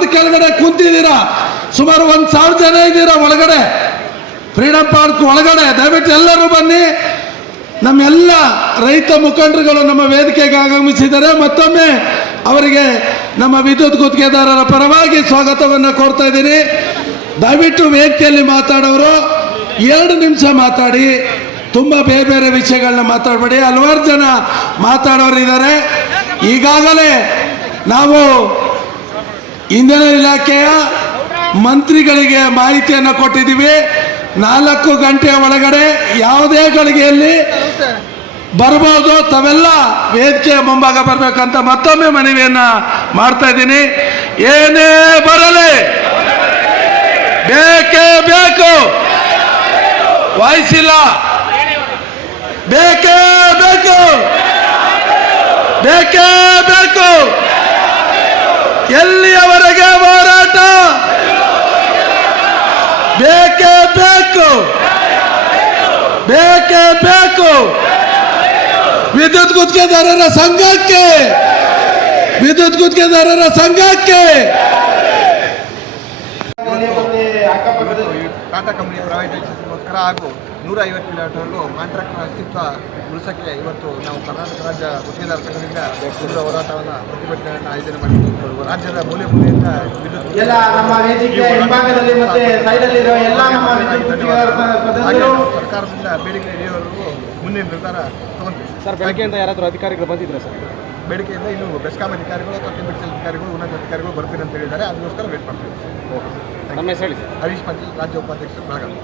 ಮರದ ಕೆಳಗಡೆ ಕೂತಿದ್ದೀರಾ, ಸುಮಾರು 1,000 ಜನ ಇದ್ದೀರಾ ಒಳಗಡೆ, ಫ್ರೀಡಂ ಪಾರ್ಕ್ ಒಳಗಡೆ. ದಯವಿಟ್ಟು ಎಲ್ಲರೂ ಬನ್ನಿ. ನಮ್ಮೆಲ್ಲ ರೈತ ಮುಖಂಡರುಗಳು ನಮ್ಮ ವೇದಿಕೆಗೆ ಆಗಮಿಸಿದ್ದಾರೆ. ಮತ್ತೊಮ್ಮೆ ಅವರಿಗೆ ನಮ್ಮ ವಿದ್ಯುತ್ ಗುತ್ತಿಗೆದಾರರ ಪರವಾಗಿ ಸ್ವಾಗತವನ್ನು ಕೋರ್ತಾ ಇದ್ದೀನಿ. ದಯವಿಟ್ಟು ವೇದಿಕೆಯಲ್ಲಿ ಮಾತಾಡೋರು 2 ನಿಮಿಷ ಮಾತಾಡಿ, ತುಂಬ ಬೇರೆ ಬೇರೆ ವಿಷಯಗಳನ್ನ ಮಾತಾಡಬೇಡಿ. ಹಲವಾರು ಜನ ಮಾತಾಡೋರು ಇದ್ದಾರೆ. ಈಗಾಗಲೇ ನಾವು ಇಂಧನ ಇಲಾಖೆಯ ಮಂತ್ರಿಗಳಿಗೆ ಮಾಹಿತಿಯನ್ನು ಕೊಟ್ಟಿದ್ದೀವಿ. 4 ಗಂಟೆಯ ಒಳಗಡೆ ಯಾವುದೇ ಗಳಿಗೆಯಲ್ಲಿ ಬರ್ಬೋದು, ತಾವೆಲ್ಲ ವೇದಿಕೆಯ ಮುಂಭಾಗ ಬರಬೇಕಂತ ಮತ್ತೊಮ್ಮೆ ಮನವಿಯನ್ನ ಮಾಡ್ತಾ ಇದ್ದೀನಿ. ಏನೇ ಬರಲಿ ಬೇಕೇ ಬೇಕು, ವಾಯಿಸಿಲ್ಲ, ಬೇಕೇ ಬೇಕು, ಬೇಕೇ ಬೇಕು. ಎಲ್ಲಿಯವರೆಗೆ ಹೋರಾಟ? ಬೇಕೇ ಬೇಕು, ಬೇಕೇ ಬೇಕು. ವಿದ್ಯುತ್ ಗುತ್ತಿಗೆದಾರರ ಸಂಘಕ್ಕೆ, ವಿದ್ಯುತ್ ಗುತ್ತಿಗೆದಾರರ ಸಂಘಕ್ಕೆ. ಟಾಟಾ ಕಂಪನಿ ಪ್ರೈವೇಟೈಸೇಷನ್ಗೋಸ್ಕರ ಹಾಗೂ 150 ಕಿಲೋಮೀಟರ್ವರೆಗೂ ಕಾಂಟ್ರಾಕ್ಟರ್ ಅಸ್ತಿತ್ವ ಉಳಿಸೋಕ್ಕೆ ಇವತ್ತು ನಾವು ಕರ್ನಾಟಕ ರಾಜ್ಯ ಗುತ್ತಿಗೆದಾರ ಸಂಘದಿಂದ ತೀವ್ರ ಹೋರಾಟವನ್ನು ಪ್ರತಿಭಟನೆಯನ್ನು ಆಯೋಜನೆ ಮಾಡಿದ್ದು. ರಾಜ್ಯದ ಮೂಲೆ ಮೂಲೆಯಿಂದ ವಿದ್ಯುತ್ ಸರ್ಕಾರದಿಂದ ಬೇಡಿಕೆ ಈಡೇರುವವರೆಗೂ ಮುಂದಿನ ನಿರ್ಧಾರ ತಗೊಂತೀವಿ. ಸರ್, ಬೆಳಗ್ಗೆಯಿಂದ ಯಾರಾದರೂ ಅಧಿಕಾರಿಗಳು ಬಂದಿದ್ದಾರೆ ಸರ್? ಬೇಡಿಕೆಯಿಂದ ಇನ್ನು ಬೆಸ್ಕಾಂ ಅಧಿಕಾರಿಗಳು ಅಥವಾ ಕೆಮಿಕಲ್ ಅಧಿಕಾರಿಗಳು, ಉನ್ನತ ಅಧಿಕಾರಿಗಳು ಬರ್ತೀನಿ ಅಂತ ಹೇಳಿದ್ದಾರೆ. ಅದಕ್ಕೋಸ್ಕರ ವೇಟ್ ಮಾಡ್ತೀವಿ. ನಮ್ಮ ಹೆಸರು ಹೇಳಿ ಸರ್. ಹರೀಶ್ ಪಾಟೀಲ್, ರಾಜ್ಯ ಉಪಾಧ್ಯಕ್ಷರು, ಬೆಳಗಾವಿ.